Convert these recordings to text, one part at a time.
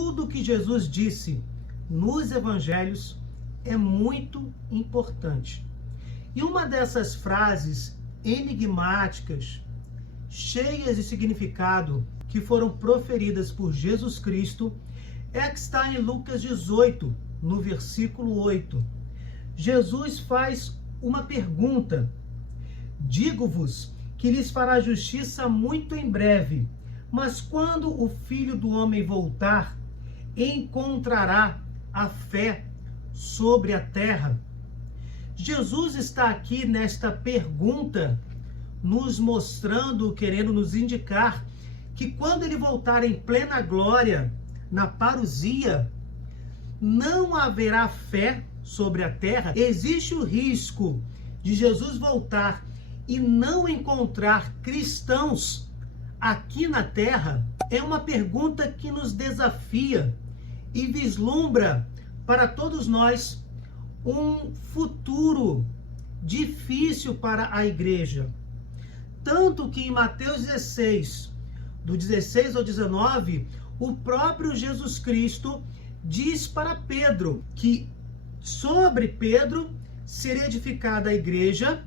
Tudo que Jesus disse nos evangelhos é muito importante. E uma dessas frases enigmáticas, cheias de significado, que foram proferidas por Jesus Cristo, é a que está em Lucas 18, no versículo 8. Jesus faz uma pergunta: digo-vos que lhes fará justiça muito em breve, mas quando o Filho do Homem voltar, encontrará a fé sobre a terra? Jesus está aqui nesta pergunta nos mostrando, querendo nos indicar que quando ele voltar em plena glória, na parousia, não haverá fé sobre a terra. Existe o risco de Jesus voltar e não encontrar cristãos aqui na terra? É uma pergunta que nos desafia e vislumbra para todos nós um futuro difícil para a igreja. Tanto que em Mateus 16, do 16 ao 19, o próprio Jesus Cristo diz para Pedro que sobre Pedro seria edificada a igreja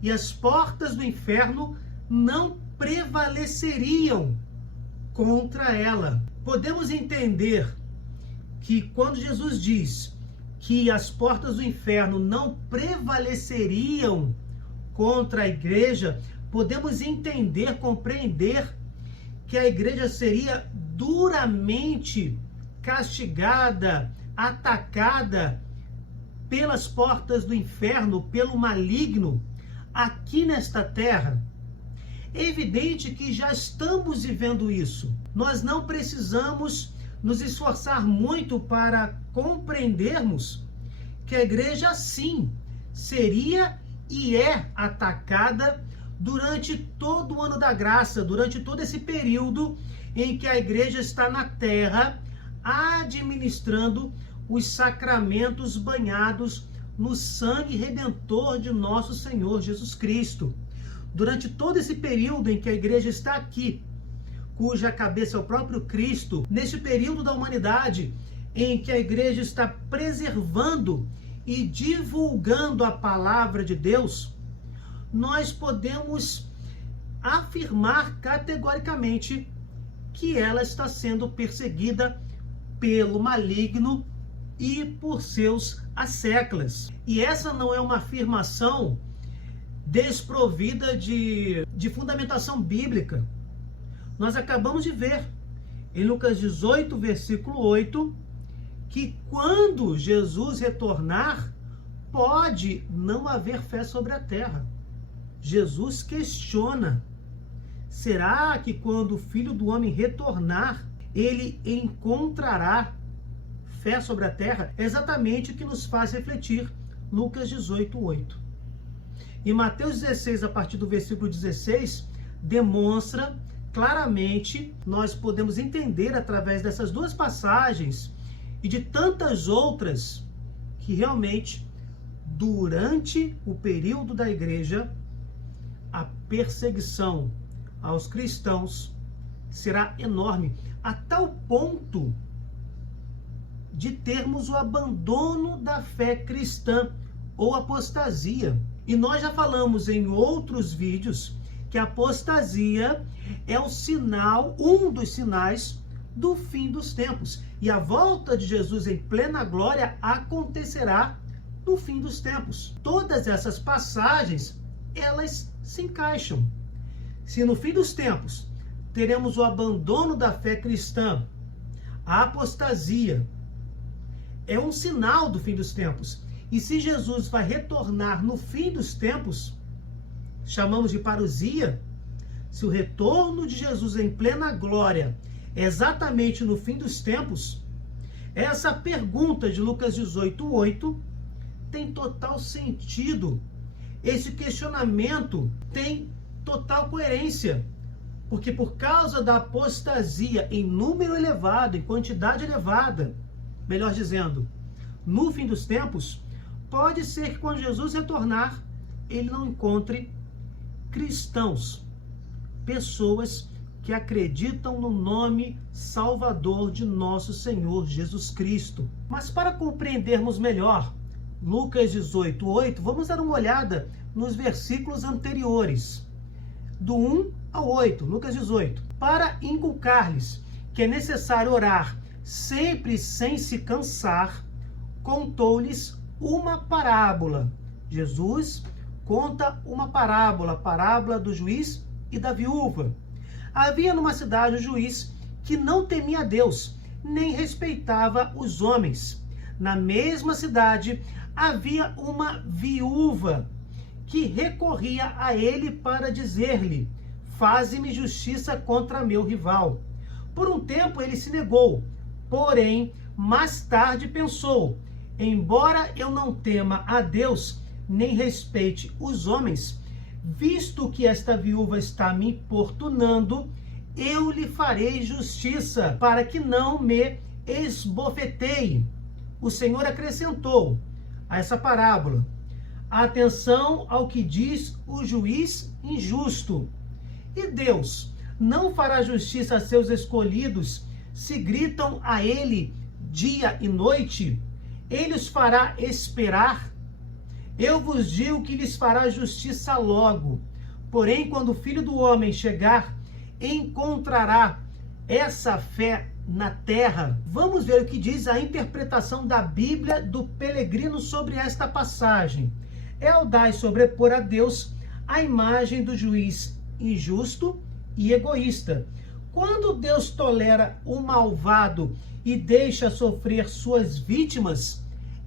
e as portas do inferno não prevaleceriam contra ela. Podemos entender que quando Jesus diz que as portas do inferno não prevaleceriam contra a igreja, podemos entender, compreender que a igreja seria duramente castigada, atacada pelas portas do inferno, pelo maligno, aqui nesta terra. É evidente que já estamos vivendo isso. Nós não precisamos nos esforçar muito para compreendermos que a igreja, sim, seria e é atacada durante todo o ano da graça, durante todo esse período em que a igreja está na terra administrando os sacramentos banhados no sangue redentor de nosso Senhor Jesus Cristo. Durante todo esse período em que a igreja está aqui, cuja cabeça é o próprio Cristo, nesse período da humanidade em que a igreja está preservando e divulgando a palavra de Deus, nós podemos afirmar categoricamente que ela está sendo perseguida pelo maligno e por seus asseclas. E essa não é uma afirmação desprovida de fundamentação bíblica. Nós acabamos de ver em Lucas 18, versículo 8, que quando Jesus retornar, pode não haver fé sobre a terra. Jesus questiona: será que quando o Filho do Homem retornar, ele encontrará fé sobre a terra? É exatamente o que nos faz refletir Lucas 18, 8. E Mateus 16, a partir do versículo 16, demonstra claramente, nós podemos entender através dessas duas passagens e de tantas outras, que realmente, durante o período da igreja, a perseguição aos cristãos será enorme, a tal ponto de termos o abandono da fé cristã ou apostasia. E nós já falamos em outros vídeos que a apostasia é o sinal, um dos sinais do fim dos tempos. E a volta de Jesus em plena glória acontecerá no fim dos tempos. Todas essas passagens, elas se encaixam. Se no fim dos tempos teremos o abandono da fé cristã, a apostasia é um sinal do fim dos tempos. E se Jesus vai retornar no fim dos tempos, chamamos de parousia, se o retorno de Jesus em plena glória é exatamente no fim dos tempos, essa pergunta de Lucas 18, 8 tem total sentido. Esse questionamento tem total coerência, porque por causa da apostasia em número elevado, em quantidade elevada, melhor dizendo, no fim dos tempos, pode ser que quando Jesus retornar, ele não encontre cristãos, pessoas que acreditam no nome salvador de nosso Senhor Jesus Cristo. Mas para compreendermos melhor Lucas 18:8, vamos dar uma olhada nos versículos anteriores, do 1 ao 8, Lucas 18. Para inculcar-lhes que é necessário orar sempre sem se cansar, contou-lhes uma parábola. Jesus conta uma parábola, a parábola do juiz e da viúva. Havia numa cidade um juiz que não temia a Deus, nem respeitava os homens. Na mesma cidade havia uma viúva que recorria a ele para dizer-lhe: faze-me justiça contra meu rival. Por um tempo ele se negou, porém, mais tarde pensou: embora eu não tema a Deus, nem respeite os homens, visto que esta viúva está me importunando, eu lhe farei justiça, para que não me esbofeteie. O Senhor acrescentou a essa parábola: atenção ao que diz o juiz injusto. E Deus não fará justiça a seus escolhidos, se gritam a ele dia e noite? Ele os fará esperar? Eu vos digo que lhes fará justiça logo. Porém, quando o Filho do Homem chegar, encontrará essa fé na terra? Vamos ver o que diz a interpretação da Bíblia do Pelegrino sobre esta passagem. É audaz sobrepor a Deus a imagem do juiz injusto e egoísta. Quando Deus tolera o malvado e deixa sofrer suas vítimas,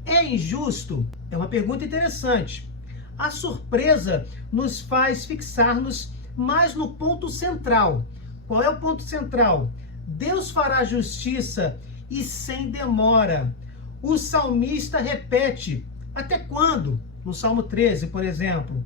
é injusto? É uma pergunta interessante. A surpresa nos faz fixar-nos mais no ponto central. Qual é o ponto central? Deus fará justiça e sem demora. O salmista repete: até quando? No Salmo 13, por exemplo.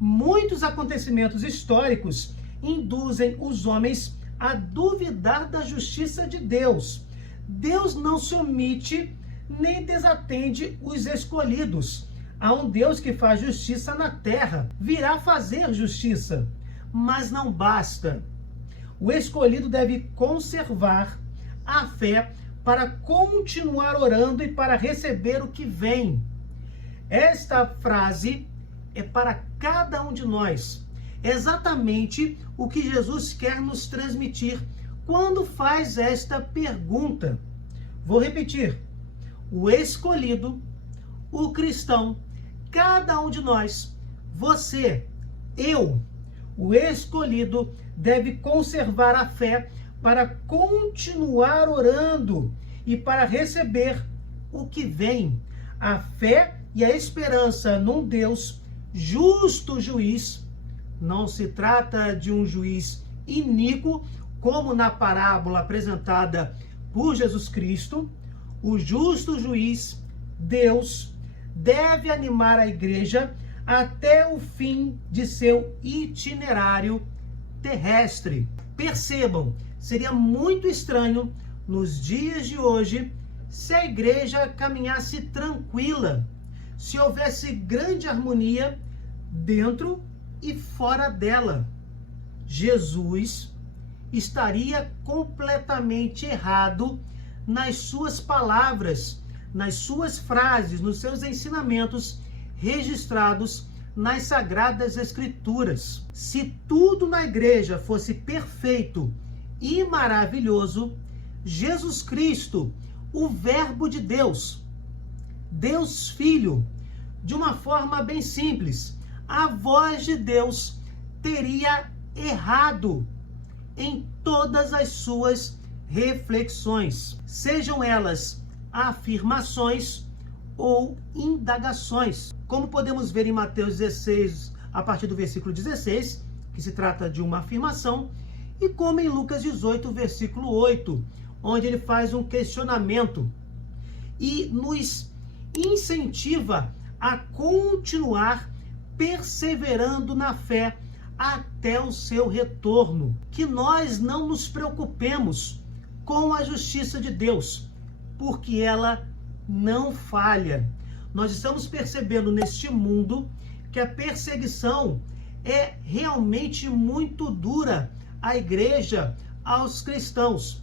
Muitos acontecimentos históricos induzem os homens a duvidar da justiça de Deus. Deus não se omite nem desatende os escolhidos. Há um Deus que faz justiça na terra, virá fazer justiça, mas não basta. O escolhido deve conservar a fé para continuar orando e para receber o que vem. Esta frase é para cada um de nós. É exatamente o que Jesus quer nos transmitir quando faz esta pergunta. Vou repetir. O escolhido, o cristão, cada um de nós, você, eu, o escolhido deve conservar a fé para continuar orando e para receber o que vem. A fé e a esperança num Deus justo juiz. Não se trata de um juiz iníquo, como na parábola apresentada por Jesus Cristo. O justo juiz, Deus, deve animar a igreja até o fim de seu itinerário terrestre. Percebam, seria muito estranho nos dias de hoje se a igreja caminhasse tranquila, se houvesse grande harmonia dentro e fora dela. Jesus estaria completamente errado nas suas palavras, nas suas frases, nos seus ensinamentos registrados nas Sagradas Escrituras. Se tudo na igreja fosse perfeito e maravilhoso, Jesus Cristo, o Verbo de Deus, Deus Filho, de uma forma bem simples, a voz de Deus teria errado em todas as suas reflexões, sejam elas afirmações ou indagações. Como podemos ver em Mateus 16, a partir do versículo 16, que se trata de uma afirmação, e como em Lucas 18, versículo 8, onde ele faz um questionamento e nos incentiva a continuar perseverando na fé até o seu retorno. Que nós não nos preocupemos com a justiça de Deus, porque ela não falha. Nós estamos percebendo neste mundo que a perseguição é realmente muito dura à igreja, aos cristãos.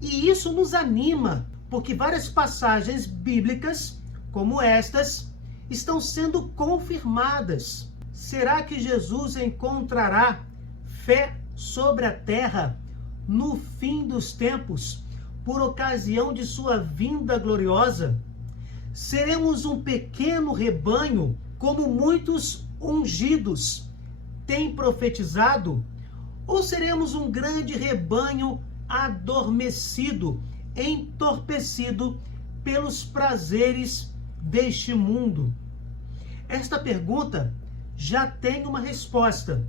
E isso nos anima, porque várias passagens bíblicas, como estas, estão sendo confirmadas. Será que Jesus encontrará fé sobre a terra no fim dos tempos, por ocasião de sua vinda gloriosa? Seremos um pequeno rebanho, como muitos ungidos têm profetizado? Ou seremos um grande rebanho adormecido, entorpecido pelos prazeres deste mundo? Esta pergunta já tem uma resposta.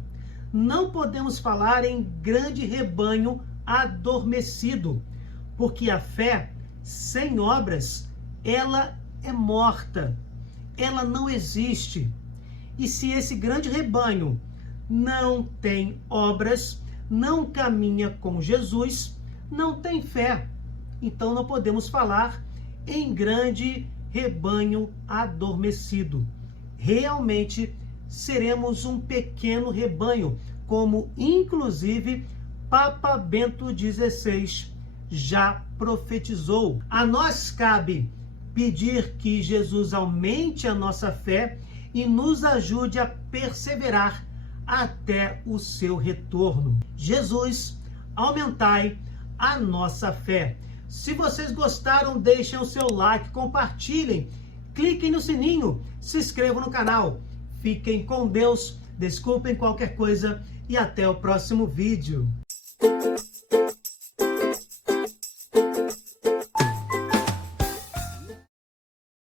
Não podemos falar em grande rebanho adormecido, porque a fé sem obras, ela é morta, ela não existe. E se esse grande rebanho não tem obras, não caminha com Jesus, não tem fé. Então não podemos falar em grande rebanho adormecido. Realmente seremos um pequeno rebanho, como inclusive Papa Bento XVI já profetizou. A nós cabe pedir que Jesus aumente a nossa fé e nos ajude a perseverar até o seu retorno. Jesus, aumentai a nossa fé. Se vocês gostaram, deixem o seu like, compartilhem, cliquem no sininho, se inscrevam no canal. Fiquem com Deus, desculpem qualquer coisa e até o próximo vídeo.